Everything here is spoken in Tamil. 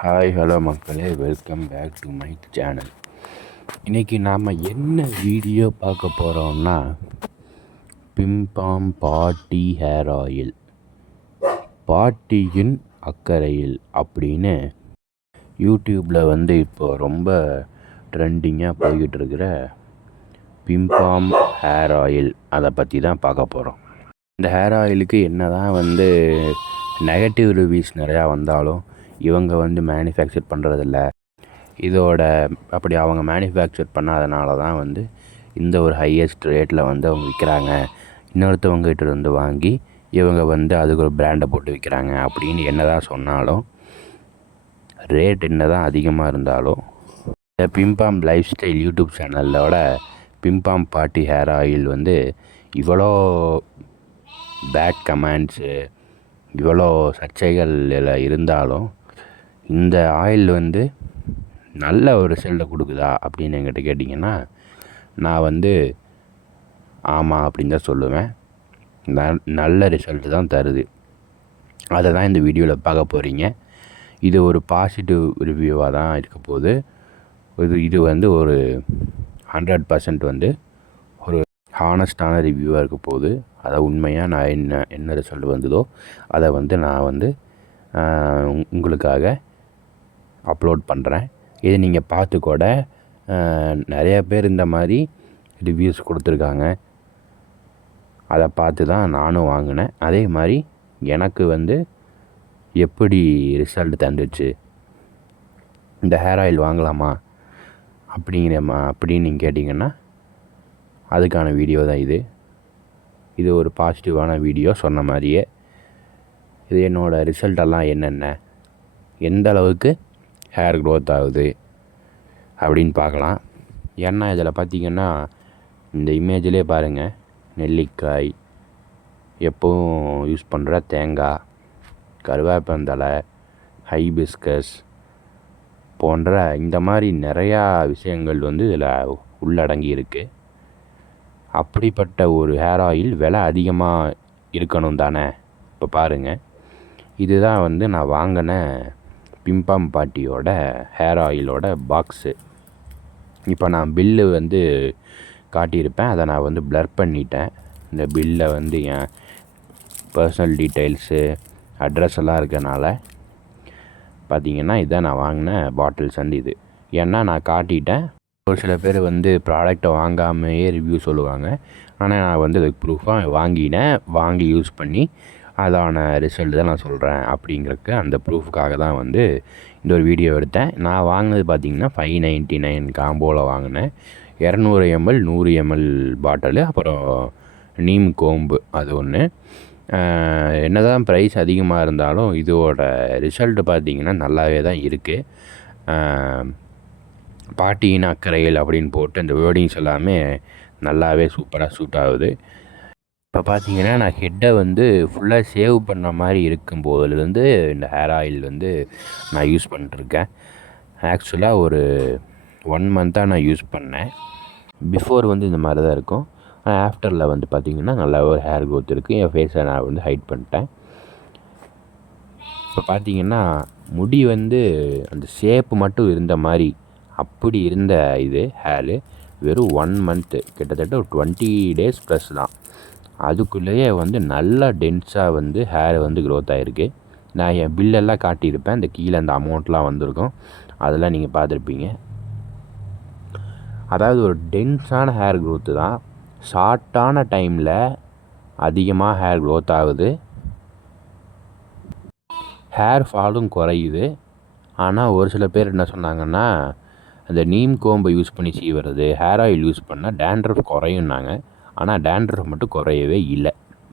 ஹாய் ஹலோ மக்களே, welcome back to my channel. இன்றைக்கி நாம் என்ன வீடியோ பார்க்க போகிறோம்னா, பிம்பாம் பாட்டி ஹேர் ஆயில், பாட்டியின் அக்கறையில் அப்படின்னு யூடியூப்பில் இப்போ ரொம்ப ட்ரெண்டிங்காக போய்கிட்டு இருக்கிற பிம்பாம் ஹேர் ஆயில், அதை பற்றி தான் பார்க்க போகிறோம். இந்த ஹேர் ஆயிலுக்கு என்ன தான் நெகட்டிவ் ரிவ்யூஸ் நிறையா வந்தாலும் இவங்க மேனுஃபேக்சர் பண்ணுறதில்ல. அப்படி அவங்க மேனுஃபேக்சர் பண்ணாதனால தான் இந்த ஒரு ஹையஸ்ட் ரேட்டில் அவங்க விற்கிறாங்க. இன்னொருத்தவங்ககிட்ட வாங்கி இவங்க அதுக்கு ஒரு பிராண்டை போட்டு விற்கிறாங்க அப்படின்னு என்ன தான் சொன்னாலும், ரேட் என்ன தான் அதிகமாக இருந்தாலும், இந்த பிம்பாம் லைஃப் ஸ்டைல் யூடியூப் சேனலோட பிம்பாம் பாட்டி ஹேர் ஆயில் இவ்வளோ பேட் கமெண்ட்ஸு, இவ்வளோ சர்ச்சைகள் இருந்தாலும் இந்த ஆயில் நல்ல ஒரு ரிசல்ட்டை கொடுக்குதா அப்படின்னு என்கிட்ட கேட்டிங்கன்னா, நான் ஆமாம் அப்படின்னு தான் சொல்லுவேன். நல்ல ரிசல்ட்டு தான் தருது. அதை தான் இந்த வீடியோவில் பார்க்க போகிறீங்க. இது ஒரு பாசிட்டிவ் ரிவ்யூவாக தான் இருக்க போகுது. இது ஒரு 100% ஒரு ஹானஸ்டான ரிவ்யூவாக இருக்க போகுது. அதை உண்மையாக நான் என்ன ரிசல்ட் வந்ததோ அதை நான் உங்களுக்காக அப்லோட் பண்ணுறேன். இதை நீங்கள் பார்த்து கூட நிறைய பேர் இந்த மாதிரி ரிவ்யூஸ் கொடுத்துருக்காங்க. அதை பார்த்து தான் நானும் வாங்கினேன். அதே மாதிரி எனக்கு எப்படி ரிசல்ட் தந்துச்சு, இந்த ஹேர் ஆயில் வாங்கலாமா அப்படின்னு நீங்கள் கேட்டிங்கன்னா, அதுக்கான வீடியோ தான் இது ஒரு பாசிட்டிவான வீடியோ. சொன்ன மாதிரியே இது என்னோடய ரிசல்ட்டெல்லாம் என்னென்ன, எந்த அளவுக்கு ஹேர் க்ரோத் ஆகுது அப்படின்னு பார்க்கலாம். ஏன்னா இதில் பார்த்திங்கன்னா, இந்த இமேஜிலே பாருங்கள், நெல்லிக்காய், எப்போவும் யூஸ் பண்ணுற தேங்காய், கருவேப்பந்தழை, ஹைபிஸ்கஸ் போன்ற இந்த மாதிரி நிறையா விஷயங்கள் இதில் உள்ளடங்கி இருக்குது. அப்படிப்பட்ட ஒரு ஹேர் ஆயில் விலை அதிகமாக இருக்கணும் தானே. இப்போ பாருங்கள், இதுதான் நான் வாங்கின பிம்பாம் பாட்டியோட ஹேர் ஆயிலோட பாக்ஸு. இப்போ நான் பில்லு காட்டியிருப்பேன். அதை நான் ப்ளர் பண்ணிட்டேன். இந்த பில்லை என் பர்சனல் டீட்டெயில்ஸு, அட்ரஸ் எல்லாம் இருக்கனால பார்த்திங்கன்னா, இதான் நான் வாங்கின பாட்டில்ஸ் இது. ஏன்னா நான் காட்டிட்டேன். ஒரு சில பேர் ப்ராடக்டை வாங்காமையே ரிவ்யூ சொல்லுவாங்க. ஆனால் நான் அதுக்கு ப்ரூஃபாக வாங்கி யூஸ் பண்ணி அதான ரிசல்ட் தான் நான் சொல்கிறேன். அப்படிங்கிறக்கு அந்த ப்ரூஃபுக்காக தான் இந்த ஒரு வீடியோ எடுத்தேன். நான் வாங்கினது பார்த்திங்கன்னா 599 காம்போவில் வாங்கினேன். 200 ml 100 ml பாட்டிலு, அப்புறம் நீம் கோம்பு அது ஒன்று. என்ன தான் ப்ரைஸ் அதிகமாக இருந்தாலும் இதோட ரிசல்ட்டு பார்த்திங்கன்னா நல்லாவே தான் இருக்குது. பாட்டியின் அக்கறையில் அப்படின்னு போட்டு இந்த வேர்டிங்ஸ் எல்லாமே நல்லாவே சூப்பராக சூட் ஆகுது. இப்போ பார்த்தீங்கன்னா, நான் ஹெட்டை ஃபுல்லாக சேவ் பண்ண மாதிரி இருக்கும்போதுலேருந்து இந்த ஹேர் ஆயில் நான் யூஸ் பண்ணிட்டுருக்கேன். ஆக்சுவலாக ஒரு 1 மந்த்தாக நான் யூஸ் பண்ணேன். பிஃபோர் இந்த மாதிரி தான் இருக்கும். ஆனால் ஆஃப்டரில் பார்த்திங்கன்னா நல்லா ஒரு ஹேர் க்ரோத் இருக்குது. என் ஃபேஸை நான் ஹைட் பண்ணிட்டேன். இப்போ பார்த்திங்கன்னா, முடி அந்த ஷேப்பு மட்டும் இருந்த மாதிரி அப்படி இருந்த ஹேரு வெறும் 1 மந்த்து, கிட்டத்தட்ட ஒரு 20 days ப்ளஸ் தான். அதுக்குள்ளேயே நல்லா டென்ஸாக ஹேர் க்ரோத் ஆகிருக்கு. நான் என் பில்லெல்லாம் காட்டியிருப்பேன். இந்த கீழே அந்த அமௌண்ட்லாம் வந்திருக்கும், அதெல்லாம் நீங்கள் பார்த்துருப்பீங்க. அதாவது ஒரு டென்ஸான ஹேர் க்ரோத்து தான். ஷார்ட்டான டைமில் அதிகமாக ஹேர் க்ரோத் ஆகுது. ஹேர் ஃபாலும் குறையுது. ஆனால் ஒரு சில பேர் என்ன சொன்னாங்கன்னா, அந்த நீம் கோம்பை யூஸ் பண்ணி சீவுறது, ஹேர் ஆயில் யூஸ் பண்ணால் டேண்ட்ரஃப் குறையுன்னாங்க. ஆனால் டேண்ட்ரஃப் மட்டும் குறையவே இல்லை.